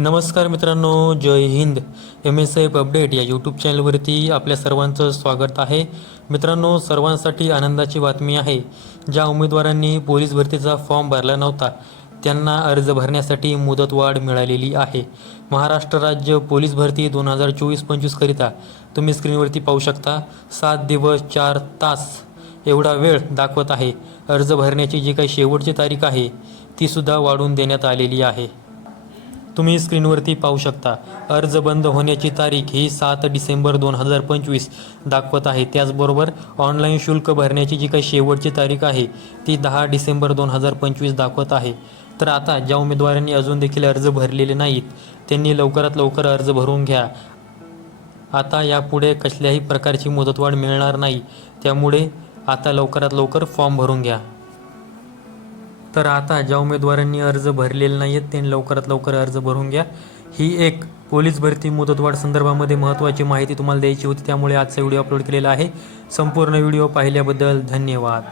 नमस्कार मित्रांनो, जय Hind. MSF update या यूट्यूब चॅनलवरती आपल्या सर्वांचं स्वागत आहे. मित्रांनो, सर्वांसाठी आनंदाची बातमी आहे. ज्या उमेदवारांनी पोलीस भरतीचा फॉर्म भरला नव्हता त्यांना अर्ज भरण्यासाठी मुदतवाढ मिळालेली आहे. महाराष्ट्र राज्य पोलीस भरती 2024-25 करिता तुम्ही स्क्रीनवरती पाहू शकता 7 दिवस 4 तास एवढा वेळ दाखवत आहे. अर्ज भरण्याची जी काही शेवटची तारीख आहे ती सुद्धा वाढवून देण्यात आलेली आहे. तुम्ही स्क्रीनवरती पाहू शकता अर्ज बंद होण्याची तारीख ही 7 डिसेंबर 2025 दाखवत आहे. त्याचबरोबर ऑनलाईन शुल्क भरण्याची जी काही शेवटची तारीख आहे ती 10 डिसेंबर 2025 दाखवत आहे. तर आता ज्या उमेदवारांनी अजून देखील अर्ज भरलेले नाहीत त्यांनी लवकरात लवकर अर्ज भरून घ्या. आता यापुढे कसल्याही प्रकारची मुदतवाढ मिळणार नाही, त्यामुळे आता लवकरात लवकर फॉर्म भरून घ्या. तर आता ज्या उमेदवारांनी अर्ज भरलेले नाही आहेत त्यांनी लवकरात लवकर अर्ज भरून घ्या. ही एक पोलीस भरती मुदतवाढ संदर्भामध्ये महत्त्वाची माहिती तुम्हाला द्यायची होती, त्यामुळे आजचा व्हिडिओ अपलोड केलेला आहे. संपूर्ण व्हिडिओ पाहिल्याबद्दल धन्यवाद.